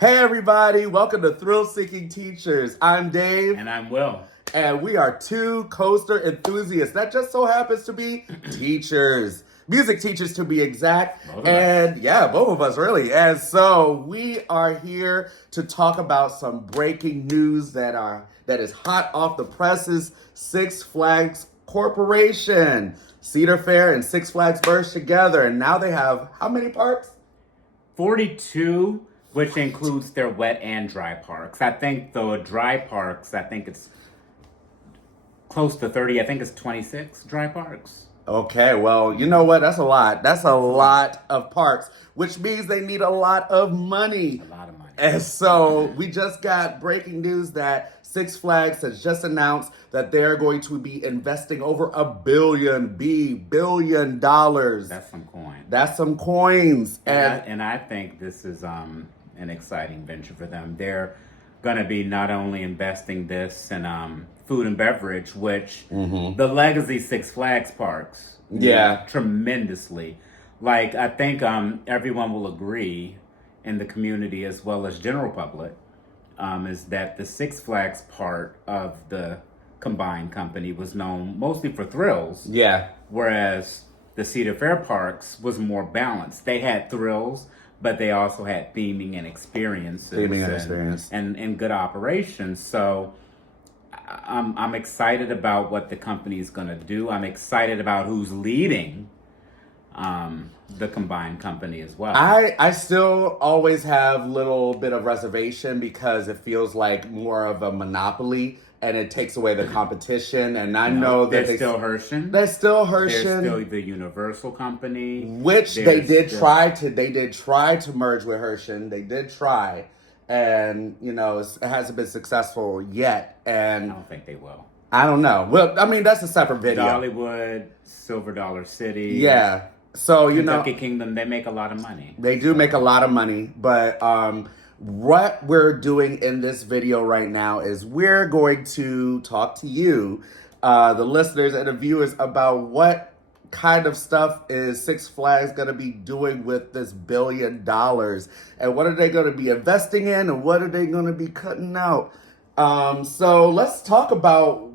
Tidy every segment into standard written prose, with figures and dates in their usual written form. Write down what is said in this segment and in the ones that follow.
Hey everybody, welcome to Thrill Seeking Teachers. I'm Dave. And I'm Will. And we are two coaster enthusiasts that just so happens to be teachers. Music teachers to be exact. Both of us. Yeah, both of us really. And so we are here to talk about some breaking news that is hot off the presses. Six Flags Corporation. Cedar Fair and Six Flags merged together. And now they have how many parks? 42, which includes their wet and dry parks. I think the dry parks, it's close to 30. I think it's 26 dry parks. Okay, well, you know what? That's a lot. That's a lot of parks, which means they need a lot of money. A lot of money. And so we just got breaking news that Six Flags has just announced that they're going to be investing over $1 billion. That's some coin. That's some coins. And I think this is an exciting venture for them. They're going to be not only investing this in food and beverage, which the legacy Six Flags parks need tremendously. Like, I think everyone will agree in the community as well as general public is that the Six Flags part of the combined company was known mostly for thrills. Yeah. Whereas the Cedar Fair parks was more balanced. They had thrills, but they also had theming and experiences. And good operations. So I'm excited about what the company is going to do. I'm excited about who's leading the combined company as well. I still always have a little bit of reservation because it feels like more of a monopoly and it takes away the competition. And I know that they're still Hershey. They're still Hershey. They're still the Universal company. Which they did try to merge with Hershey. They did try. And, you know, it hasn't been successful yet. And I don't think they will. I don't know. Well, I mean, that's a separate video. Dollywood, Silver Dollar City. Yeah. So, you know, Kentucky Kingdom, they make a lot of money. They do make a lot of money, but what we're doing in this video right now is we're going to talk to you, the listeners and the viewers, about what kind of stuff is Six Flags going to be doing with this $1 billion, and what are they going to be investing in, and what are they going to be cutting out. So let's talk about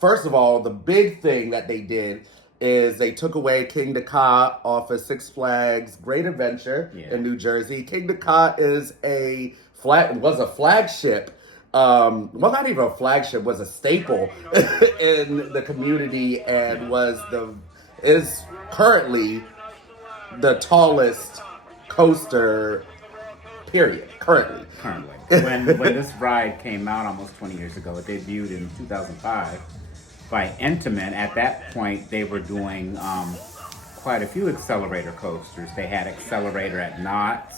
first of all, the big thing that they did is they took away KINGDA KA off of Six Flags Great Adventure in New Jersey. KINGDA KA was a flagship, well, not even a flagship, was a staple in the community and is currently the tallest coaster, period, currently. When this ride came out almost 20 years ago, it debuted in 2005. By Intamin, at that point, they were doing quite a few accelerator coasters. They had Accelerator at Knott's,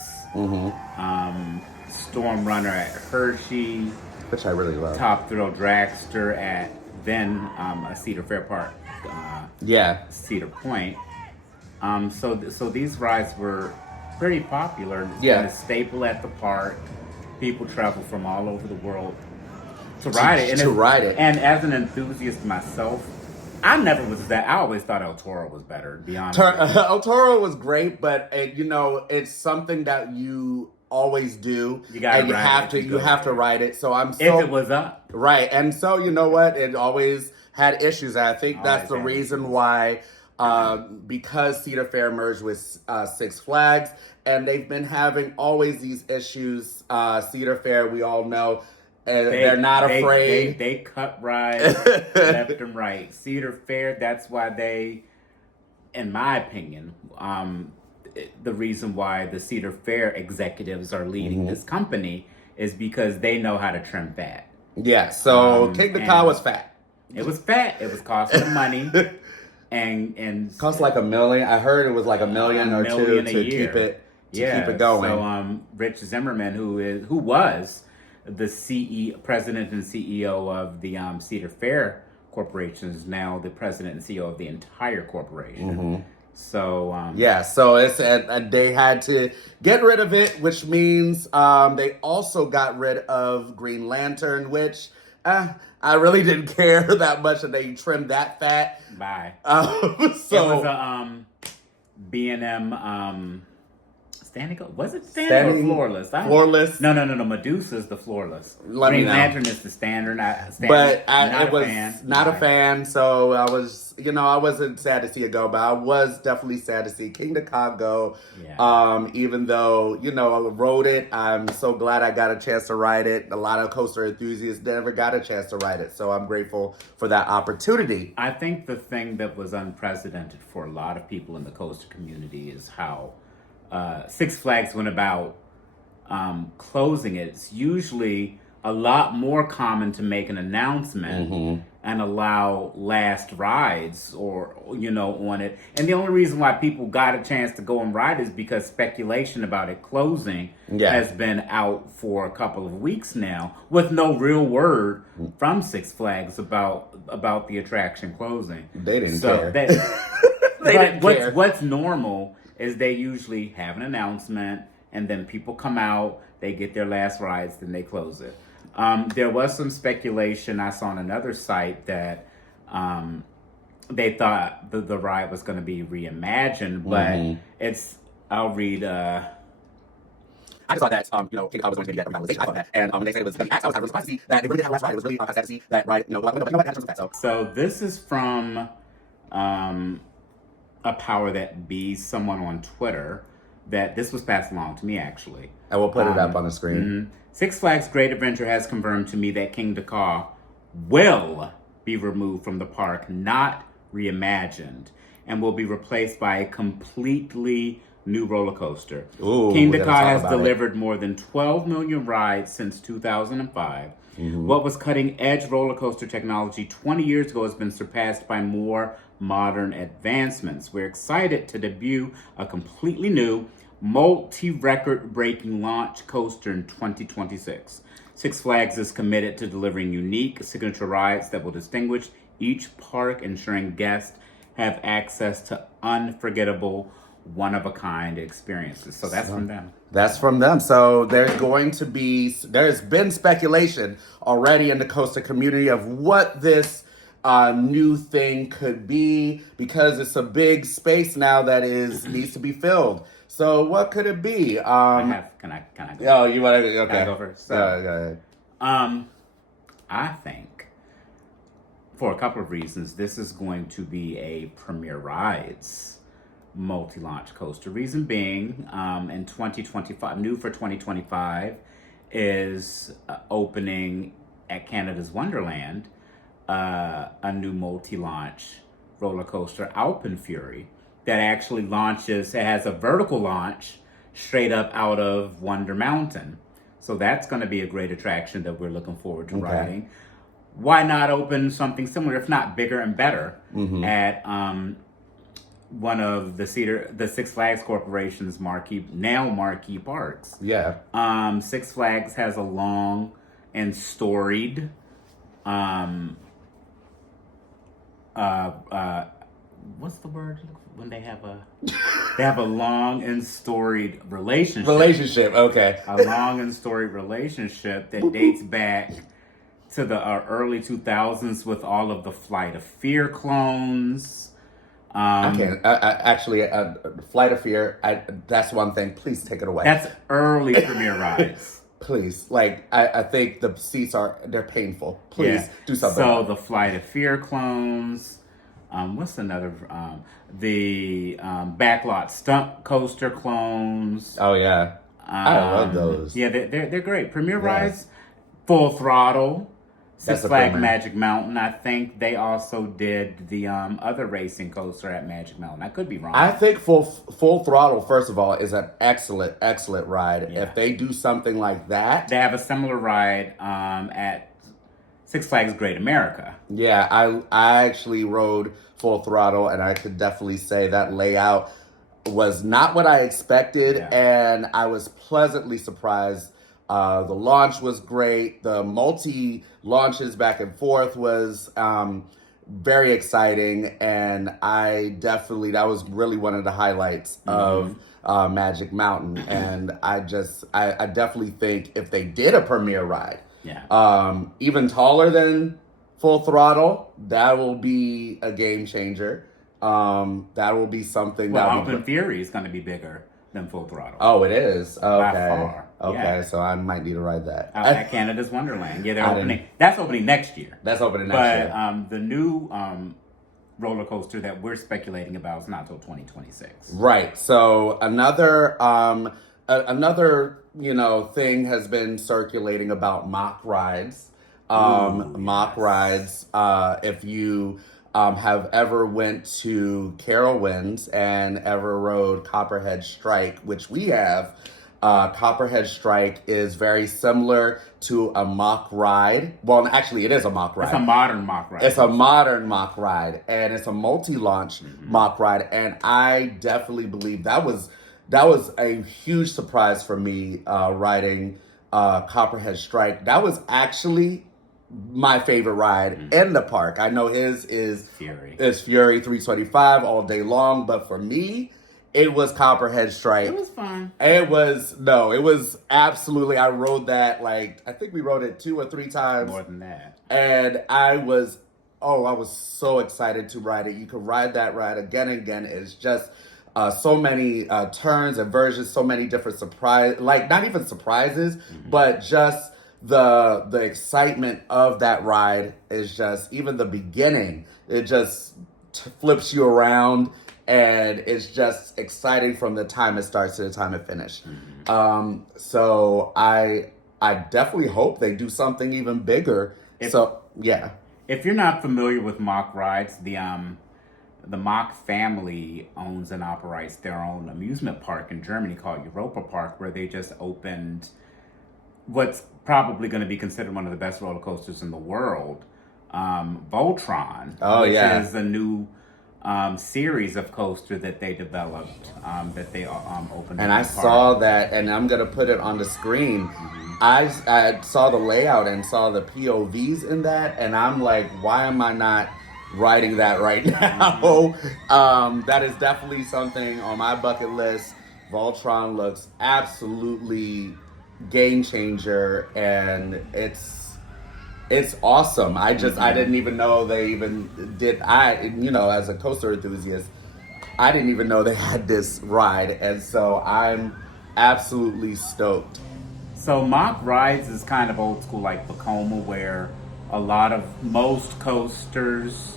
Storm Runner at Hershey, which I really love. Top Thrill Dragster at then a Cedar Fair park, Cedar Point. So these rides were pretty popular. It's been a staple at the park. People travel from all over the world to ride it. And as an enthusiast myself, I always thought El Toro was better, to be honest. El Toro was great, but it's something that you always do. You have to ride it. So if it was up. Right. And so you know what? It always had issues. I think that's the reason why, because Cedar Fair merged with Six Flags, and they've been having always these issues. Cedar Fair, we all know, they're not afraid. They cut rides left and right. Cedar Fair, that's why they, in my opinion, the reason why the Cedar Fair executives are leading this company is because they know how to trim fat. Yeah, so KINGDA KA was fat. It was fat. It was costing money. and cost like $1 million. I heard it was like $1 million or $2 million to keep it going. So Rich Zimmerman, who was the president and CEO of the Cedar Fair Corporation, is now the president and CEO of the entire corporation. So so they had to get rid of it, which means they also got rid of Green Lantern, which I really didn't care that much that they trimmed that fat. Bye. It was a B&M Was it standing or floorless? Floorless. No. Medusa's the floorless. Let me Green know. Lantern is the standard. But not it a was fan. not a fan, so I was, I wasn't sad to see it go, but I was definitely sad to see KINGDA KA go. Yeah. Even though, I rode it, I'm so glad I got a chance to ride it. A lot of coaster enthusiasts never got a chance to ride it, so I'm grateful for that opportunity. I think the thing that was unprecedented for a lot of people in the coaster community is how Six Flags went about closing it. It's usually a lot more common to make an announcement and allow last rides or on it. And the only reason why people got a chance to go and ride is because speculation about it closing has been out for a couple of weeks now with no real word from Six Flags about the attraction closing. They didn't care. They didn't care. What's normal is they usually have an announcement and then people come out, they get their last rides, then they close it. There was some speculation I saw on another site that they thought the ride was going to be reimagined, but I'll read. I just thought that, KINGDA KA was going to get a revitalization. I thought that. And when they said it was going to be axed, I was really surprised to see that they really did have a last ride. It was really sad to see that ride, but So this is from a Power That Be, someone on Twitter, that this was passed along to me, actually. I will put it up on the screen. Six Flags Great Adventure has confirmed to me that KINGDA KA will be removed from the park, not reimagined, and will be replaced by a completely new roller coaster. KINGDA KA has delivered more than 12 million rides since 2005. What was cutting-edge roller coaster technology 20 years ago has been surpassed by more modern advancements. We're excited to debut a completely new, multi-record-breaking launch coaster in 2026. Six Flags is committed to delivering unique signature rides that will distinguish each park, ensuring guests have access to unforgettable, one-of-a-kind experiences. So that's from them. That's from them. So there's been speculation already in the coaster community of what this new thing could be, because it's a big space now that needs to be filled. So what could it be? Can I go? Oh, you want to? Okay. Can I go first? So, go ahead. I think, for a couple of reasons, this is going to be a Premier Rides multi-launch coaster. Reason being, in 2025, new for 2025, is opening at Canada's Wonderland a new multi-launch roller coaster, Alpen Fury, that actually launches. It has a vertical launch straight up out of Wonder Mountain. So that's going to be a great attraction that we're looking forward to riding. Why not open something similar, if not bigger and better, at one of the Six Flags Corporation's marquee parks? Yeah. Six Flags has a long and storied what's the word when they have a long and storied relationship. Okay. A long and storied relationship that dates back to the early 2000s with all of the Flight of Fear clones. I can't. Actually, Flight of Fear, that's one thing. Please take it away. That's early Premier Rides. Please. I think the seats they're painful. Please do something. So the Flight of Fear clones. What's another? The backlot stunt coaster clones. Oh yeah, I love those. Yeah, they're great. Premier Rides, Full Throttle, Six Flags Magic Mountain. I think they also did the other racing coaster at Magic Mountain. I could be wrong. I think Full Throttle, first of all, is an excellent ride. Yeah. If they do something like that, they have a similar ride at Six Flags Great America. Yeah, I actually rode Full Throttle, and I could definitely say that layout was not what I expected, and I was pleasantly surprised. The launch was great. The multi-launches back and forth was very exciting, and that was really one of the highlights of Magic Mountain. And I definitely think if they did a premiere ride, even taller than Full Throttle, that will be a game changer. That will be something. Well, Alpen Fury is going to be bigger. than Full Throttle. Oh, it is? Okay. By far. Okay, Yeah. so I might need to ride that. At Canada's Wonderland. Yeah, they're opening. That's opening next year. That's opening next year. But the new roller coaster that we're speculating about is not until 2026. Right. So another thing has been circulating about mock rides. Mock rides. If you have ever went to Carowinds and ever rode Copperhead Strike, which we have, Copperhead Strike is very similar to a mock ride. Well, actually, it is a mock ride. It's a modern mock ride. It's a modern mock ride, and it's a multi-launch mock ride. And I definitely believe that was a huge surprise for me riding Copperhead Strike. That was actually my favorite ride in the park. I know his is Fury. It's Fury 325 all day long, but for me, it was Copperhead Strike. It was fun. It was absolutely, I rode that, like, I think we rode it 2 or 3 times. More than that. And I was so excited to ride it. You could ride that ride again and again. It's just so many turns and versions, so many different not even surprises, but just the excitement of that ride is just, even the beginning, it just flips you around, and it's just exciting from the time it starts to the time it finishes. So I definitely hope they do something even bigger. If you're not familiar with mock rides, the Mock family owns and operates their own amusement park in Germany called Europa Park, where they just opened what's probably going to be considered one of the best roller coasters in the world, Voltron, which is a new series of coaster that they developed, that they opened. And I saw that, and I'm going to put it on the screen. I saw the layout and saw the POVs in that, and I'm like, why am I not riding that right now? That is definitely something on my bucket list. Voltron looks absolutely game changer, and it's awesome. I didn't even know they even did. As a coaster enthusiast, I didn't even know they had this ride, and so I'm absolutely stoked. So mock rides is kind of old school, like Vekoma, where most coasters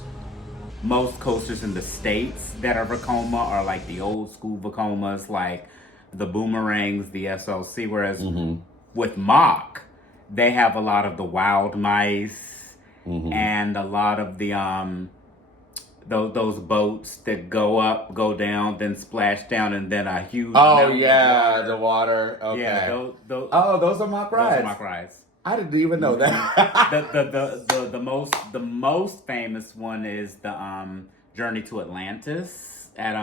in the States that are Vekoma are like the old school Vekomas, like the Boomerangs, the SLC, whereas with mock, they have a lot of the wild mice and a lot of the those boats that go up, go down, then splash down, and then a huge the water. Okay. Yeah, those are mock rides. Those are mock rides. I didn't even know that. the most famous one is the Journey to Atlantis at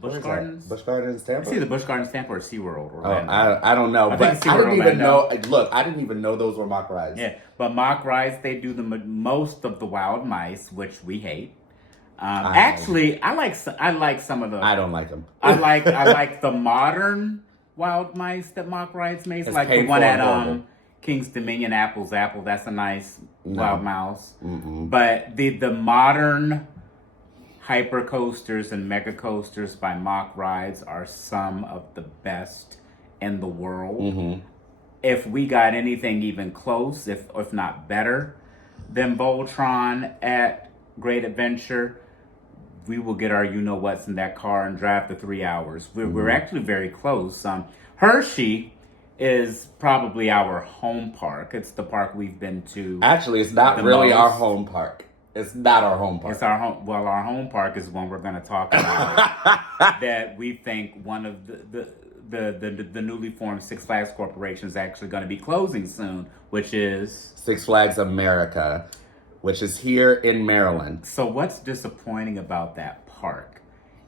Busch Gardens. Busch Gardens, Tampa? It's either Busch Gardens, Tampa, or SeaWorld, Orlando. I don't know. I But think I didn't even Orlando. know. Look, I didn't even know those were mock rides. Yeah, but mock rides, they do the most of the wild mice, which we hate. Actually, I like some of the. I don't like them. I like the modern wild mice that mock rides makes, like the one at King's Dominion, Apple's Apple. That's a nice wild mouse. But the modern hyper coasters and mega coasters by mock rides are some of the best in the world. If we got anything even close, if not better than Voltron at Great Adventure, we will get our you-know-whats in that car and drive for 3 hours. We're actually very close. Hershey is probably our home park. It's the park we've been to. Actually, it's not really our home park. It's not our home park. It's our home. Well, our home park is one we're going to talk about. That we think one of the newly formed Six Flags Corporation is actually going to be closing soon, which is Six Flags America, which is here in Maryland. So what's disappointing about that park?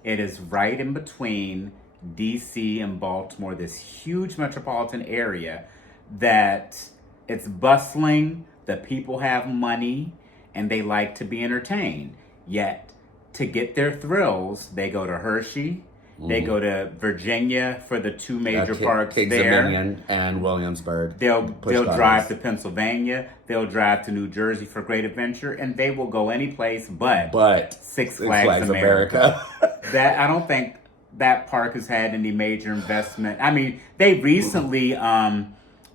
It is right in between DC and Baltimore, this huge metropolitan area that it's bustling, the people have money, and they like to be entertained. Yet, to get their thrills, they go to Hershey, they go to Virginia for the two major parks King's there. Dominion and Williamsburg. They'll drive to Pennsylvania, they'll drive to New Jersey for Great Adventure, and they will go any place but Six Flags America. That I don't think that park has had any major investment. I mean, they recently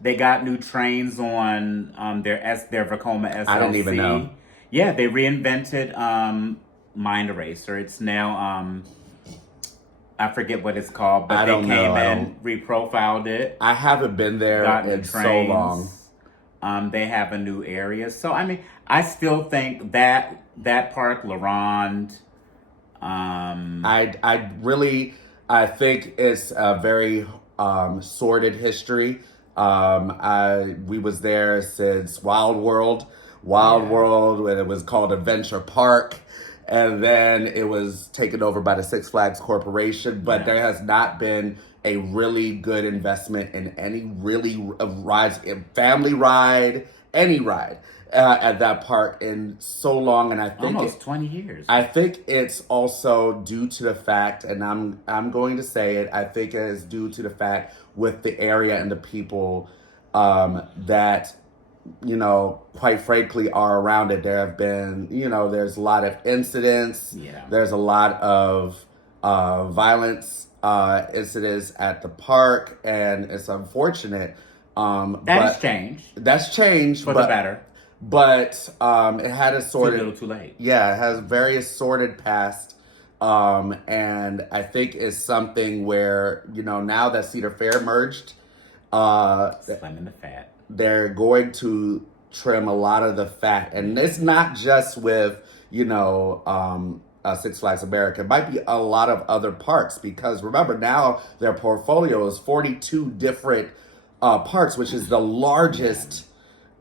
they got new trains on their Vekoma SLC. I didn't even know. Yeah, they reinvented Mind Eraser. It's now I forget what it's called, but they came in, reprofiled it. I haven't been there in so long. They have a new area. So, I mean, I still think that park, LaRonde, I think it's a very sordid history. We was there since Wild World, when it was called Adventure Park. And then it was taken over by the Six Flags Corporation. But there has not been a really good investment in any really rides, family ride, any ride at that park in so long. And I think almost 20 years. I think it's also due to the fact, and I'm going to say it, I think it is due to the fact with the area and the people that, you know, quite frankly, are around it. There have been, you know, there's a lot of incidents. Yeah. There's a lot of violence incidents at the park, and it's unfortunate. That's changed. That's changed For the better. But it had a sort of... Too little too late. Yeah, it has very sordid past. And I think it's something where, you know, now that Cedar Fair merged, slimming the fat. They're going to trim a lot of the fat. And it's not just with, you know, Six Flags America. It might be a lot of other parks, because remember, now their portfolio is 42 different parks, which is the largest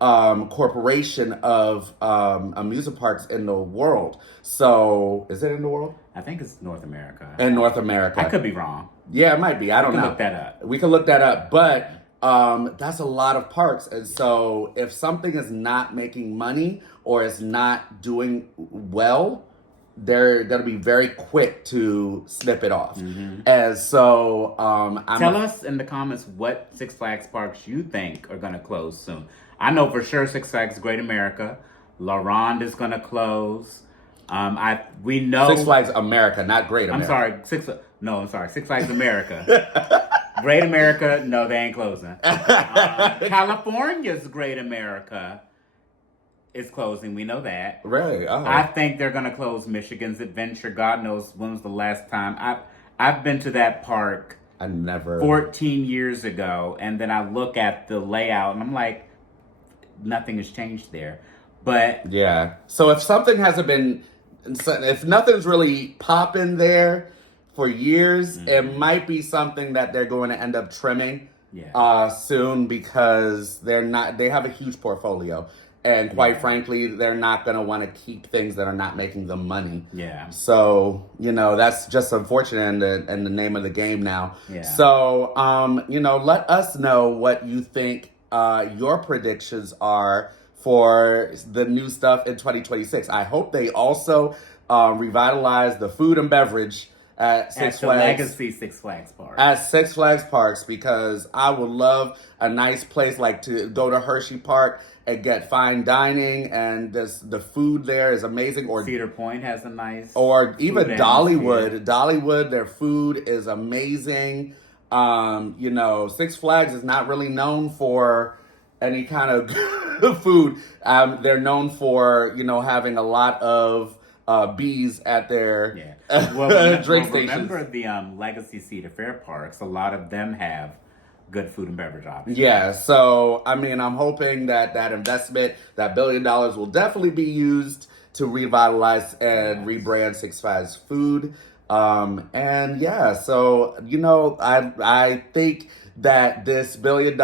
corporation of amusement parks in the world. So, is it in the world? I think it's North America. In North America. I could be wrong. Yeah, it might be. I don't know. We can look that up. We can look that up. But that's a lot of parks. And so if something is not making money or is not doing well, they're going to be very quick to snip it off. Mm-hmm. And so tell us in the comments what Six Flags parks you think are going to close soon. I know for sure Six Flags Great America, LaRonde is going to close. We know Six Flags America, not Great America. I'm sorry, Six Flags America. Great America, no, they ain't closing. California's Great America is closing. We know that. Really? Oh. I think they're going to close Michigan's Adventure. God knows when was the last time. I've been to that park. 14 years ago, and then I look at the layout, and I'm like, nothing has changed there. But yeah. So if something hasn't been, if nothing's really popping there for years, it might be something that they're going to end up trimming soon, because they have a huge portfolio. And quite frankly, they're not going to want to keep things that are not making them money. Yeah. So, you know, that's just unfortunate in the name of the game now. Yeah. So, you know, let us know what you think your predictions are for the new stuff in 2026. I hope they also revitalize the food and beverage at Six Flags. Legacy Six Flags Park. At Six Flags Parks, because I would love a nice place like to go to Hershey Park and get fine dining, and the food there is amazing. Or Cedar Point has a nice, or even Dollywood. Dollywood, their food is amazing. You know, Six Flags is not really known for any kind of food. They're known for, you know, having a lot of bees at their drink stations. Remember the Legacy Cedar Fair parks, a lot of them have good food and beverage options. Yeah, so, I mean, I'm hoping that investment, that $1 billion, will definitely be used to revitalize and rebrand Six Flags food. And yeah, so, you know, I think that this $1 billion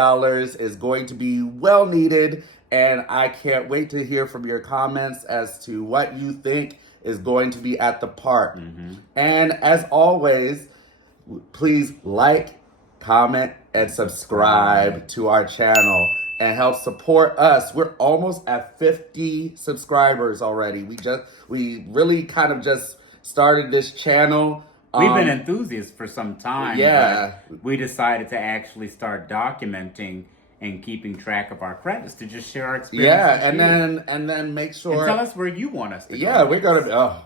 is going to be well needed, and I can't wait to hear from your comments as to what you think is going to be at the park. Mm-hmm. And as always, please like, comment, and subscribe to our channel and help support us. We're almost at 50 subscribers already. We really kind of just started this channel. We've been enthusiasts for some time. Yeah. But we decided to actually start documenting and keeping track of our credits to just share our experience. Yeah, with you. and then make sure. And tell us where you want us to go. Yeah, we're gonna be. Oh,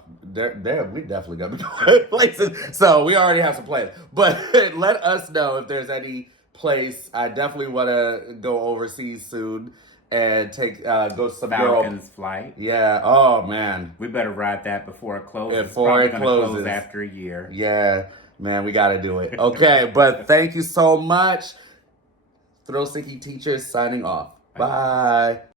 we definitely gonna be going places. So we already have some plans, but let us know if there's any place. I definitely want to go overseas soon and take go some Falcons flight. Yeah. Oh man, we better ride that before it closes. Before it closes, close after a year. Yeah, man, we got to do it. Okay, but thank you so much. Thrill Seeking Teachers signing off. Bye.